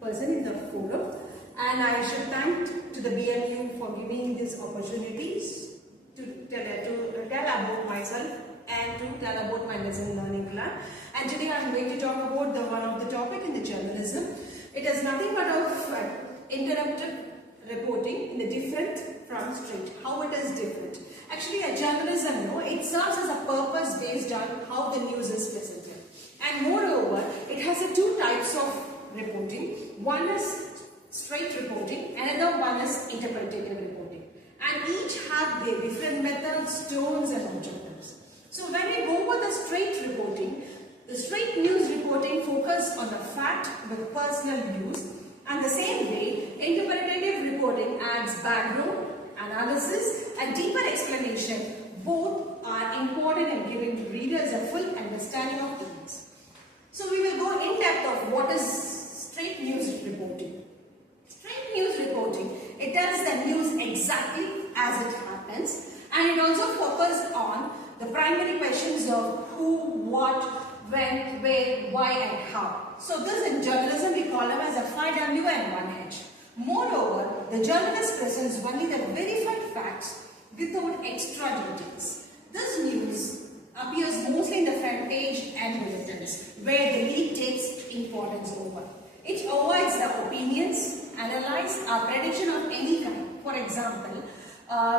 person in the forum, and I should thank to the BMU for giving these opportunities to tell about myself and to tell about my lesson learning plan. And today I am going to talk about one of the topic in the journalism. It is nothing but of interrupted reporting in the different from straight. How it is different. Actually, a journalism, it serves as a purpose based on how the news is presented. And moreover, it has two types of reporting. One is straight reporting, another one is interpretative reporting. And each have their different methods, tones and objectives. So when we go with the straight reporting, the straight news reporting focus on the fact with personal views, and the same way, interpretative reporting adds background, analysis and deeper explanation. Both are important in giving readers a full understanding of the news. So we will go in depth of what is straight news reporting. Straight news reporting, it tells the news exactly as it happens, and it also focuses on the primary questions of who, what, when, where, why and how. So this in journalism we call them as a 5W and 1H. Moreover, the journalist presents only the verified facts without extra details. This news appears mostly in the front page and bulletins, where the lead takes importance over. It avoids the opinions, analyze, or prediction of any kind. For example,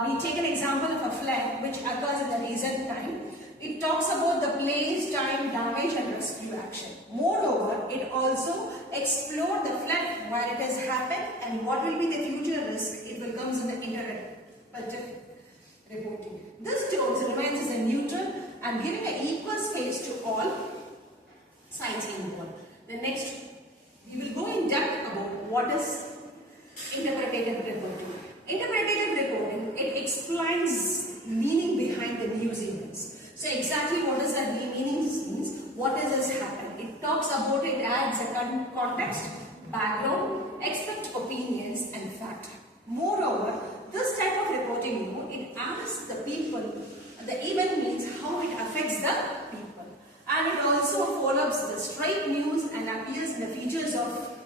we take an example of a flood which occurs in the recent time. It talks about the place, time, damage and rescue action. Moreover, it also explores the flood, where it has happened and what will be the future risk. It will come in the interpretative reporting. This tones remains as a neutral and giving an equal space to all sides involved. The next, we will go in depth about what is interpretative reporting. Interpretative reporting, it explains meaning behind the news events. So exactly what does that meaning means? What has happened? It talks about it, adds a context, background, expert opinions and fact. Moreover, this type of reporting, it asks the people, the event means how it affects the people. And it also follows the straight news and appears in the features of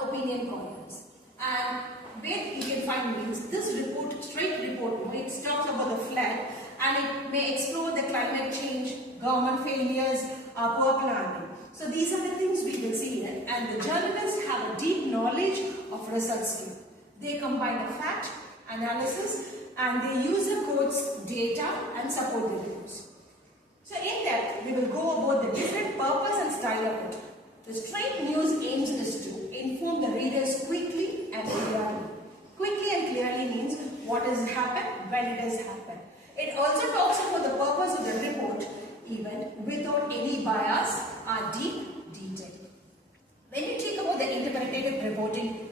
opinion columns. And where you can find news, this report, straight report, it talks about the flood and it may explore the climate change, government failures, poor planning. So these are the things we will see here, and the journalists have a deep knowledge of research skill. They combine the fact, analysis, and they use the quotes, data and support the reports. So in depth, we will go about the different purpose and style of it. The straight news aims is to inform the readers quickly and clearly. Quickly and clearly means what has happened, when it has happened. It also talks about the purpose of the report event without any bias or deep detail. When you think about the interpretative reporting,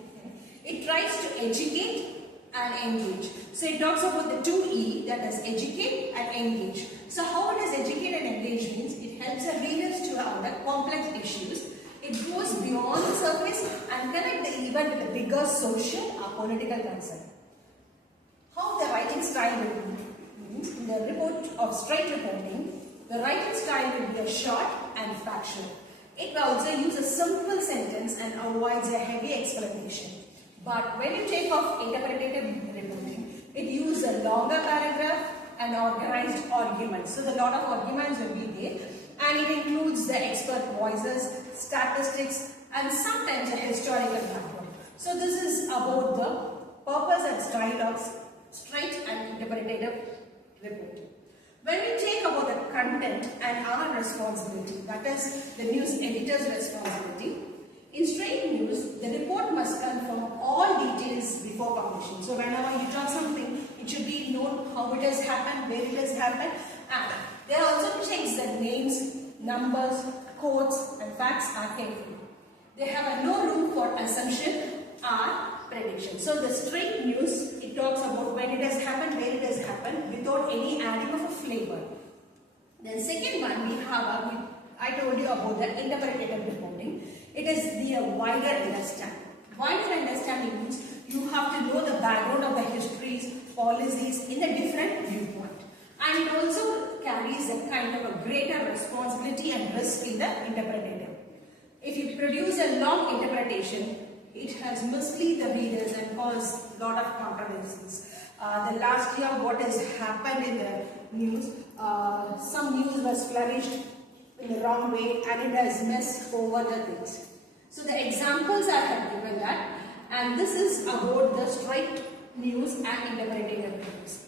it tries to educate and engage. So it talks about the 2E, that is educate and engage. So how it is educate and engage means it helps the readers to have the complex issues. It goes beyond the surface and connect the event with a bigger social or political concern. How the writing style will be? In the report of straight reporting, the writing style will be a short and factual. It will also use a simple sentence and avoids a heavy explanation. But when you take off interpretative reporting, it uses a longer paragraph and organized arguments. So the lot of arguments will be there, and it includes the expert voices, statistics, and sometimes a historical background. So this is about the purpose and style of straight and interpretative reporting. When we take about the content and our responsibility, that is the news editor's responsibility, in straight news, the report must confirm all details before publishing. So whenever you talk something, it should be known how it has happened, where it has happened, and there also checks the names, numbers, quotes and facts are careful. They have no room for assumption or prediction. So the straight news, it talks about when it has happened, where it has happened, without any adding of a flavor. Then second one, we have I told you about the interpretative reporting. It is the wider understanding. Wider understanding means you have to know the background of the histories, policies in a different viewpoint. And it also carries a kind of a greater responsibility and risk in the interpretative. If you produce a long interpretation, it has mislead the readers and caused a lot of controversies. The last year, what has happened in the news, some news was flourished in the wrong way and it has messed over the things. So the examples I have given that, and this is about the straight news and interpreting the news.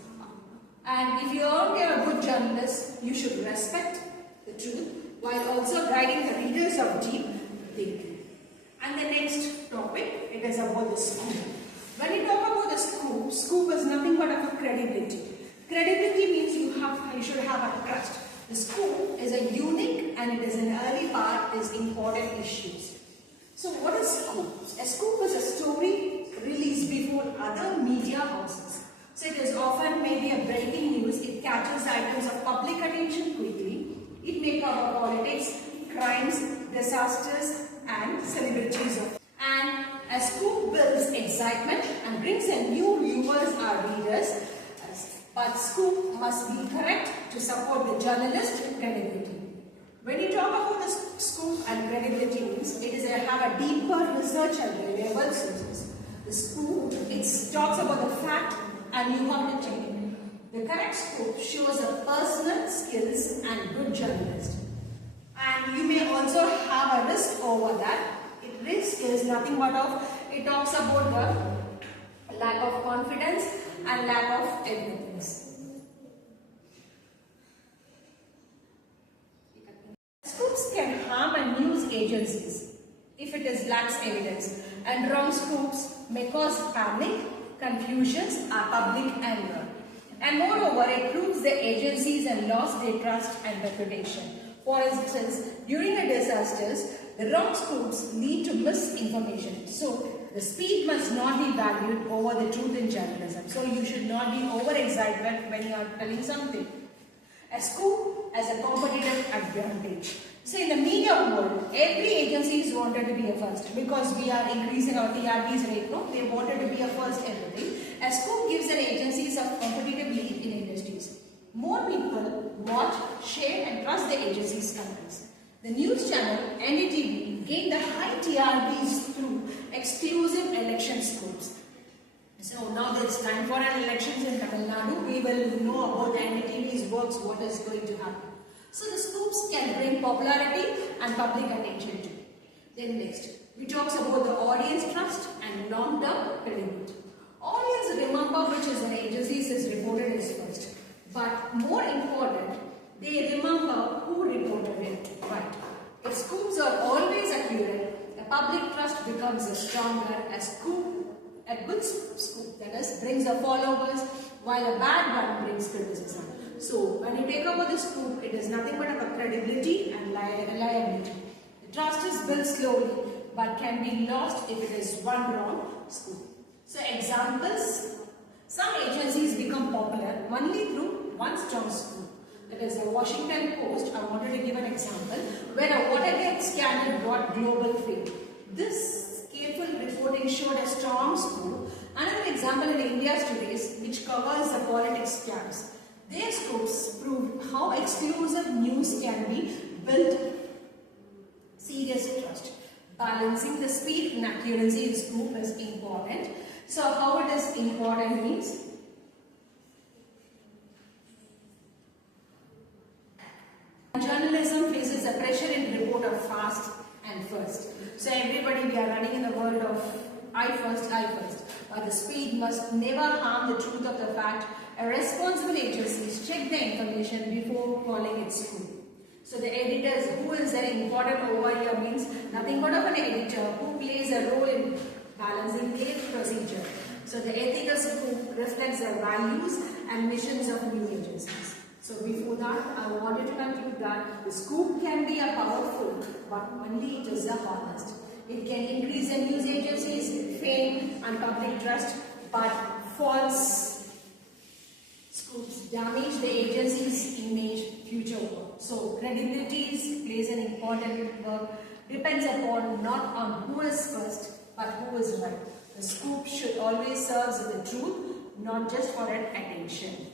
And if you want to be a good journalist, you should respect the truth while also guiding the readers of deep thinking. And the next topic, it is about the scoop. When you talk about the scoop, scoop is nothing but of a credibility. Credibility means you should have a trust. The scoop is a unique and it is an early part is important issues. So what is scoop? A scoop is a story released before other media houses. So it is often maybe a breaking news. It catches the items of public attention quickly. It may cover politics, crimes, disasters and celebrities. And a scoop builds excitement and brings in new viewers or readers. But scoop must be correct to support the journalist credibility. When you talk about the scoop and credibility means it is have a deeper research and reliable sources. The scoop, it talks about the fact and you have to check it. The correct scoop shows a personal skills and good journalist. And you may also have a risk over that. Risk is nothing but it talks about the lack of confidence and lack of evidence. Scoops can harm a news agencies if it is lacks evidence, and wrong scoops may cause panic, confusions or public anger. And moreover, it proves the agencies and lost their trust and reputation. For instance, during the disasters, the wrong scoops lead to misinformation. So, the speed must not be valued over the truth in journalism. So, you should not be overexcited when you are telling something. A scoop as a competitive advantage. So, in the media world, every agency is wanted to be a first because we are increasing our TRPs rate. No, they wanted to be a first everything. A scoop gives an agencies a competitive lead in industries. More people watch, share and trust the agency's contents. The news channel NDTV gained the high TRPs through exclusive election scoops. So now it's time for an elections in Tamil Nadu. We will know about the NDTV's works, what is going to happen. So the scoops can bring popularity and public attention to. Then next, we talk about the audience trust and long-term credibility. Audience remember which is an agency is reported as first. But more important, they remember who reported it right. If scoops are always accurate, the public trust becomes stronger. A good scoop that is brings the followers, while a bad one brings criticism. So when you take over the scoop, it is nothing but about credibility and reliability. The trust is built slowly, but can be lost if it is one wrong scoop. So examples, some agencies become popular only through one strong scoop. That is the Washington Post. I wanted to give an example where a Watergate scandal got global fame. This careful reporting showed a strong scoop. Another example in India's Today's, which covers the politics scams. Their scoops proved how exclusive news can be built serious trust. Balancing the speed and accuracy in scoop is important. So how it is important means journalism faces a pressure in report of fast and first. So everybody, we are running in the world of I first. But the speed must never harm the truth of the fact. A responsible agencies check the information before calling it scoop. So the editors, who is very important over here means nothing but of an editor who plays a role in balancing their procedure. So the ethical scoop reflects the values and missions of new agencies. So before that, I wanted to conclude that the scoop can be a powerful, but only it is a honest. It can increase the news agencies' fame and public trust, but false scoops damage the agency's image, future work. So credibility plays an important work, depends upon not on who is first, but who is right. The scoop should always serve the truth, not just for an attention.